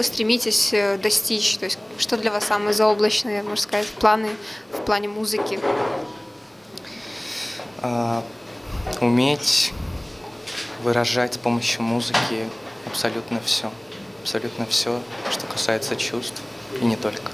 вы стремитесь э, достичь? То есть что для вас самые заоблачные, можно сказать, планы в плане музыки? А, уметь выражать с помощью музыки абсолютно все. Абсолютно все, что касается чувств, и не только.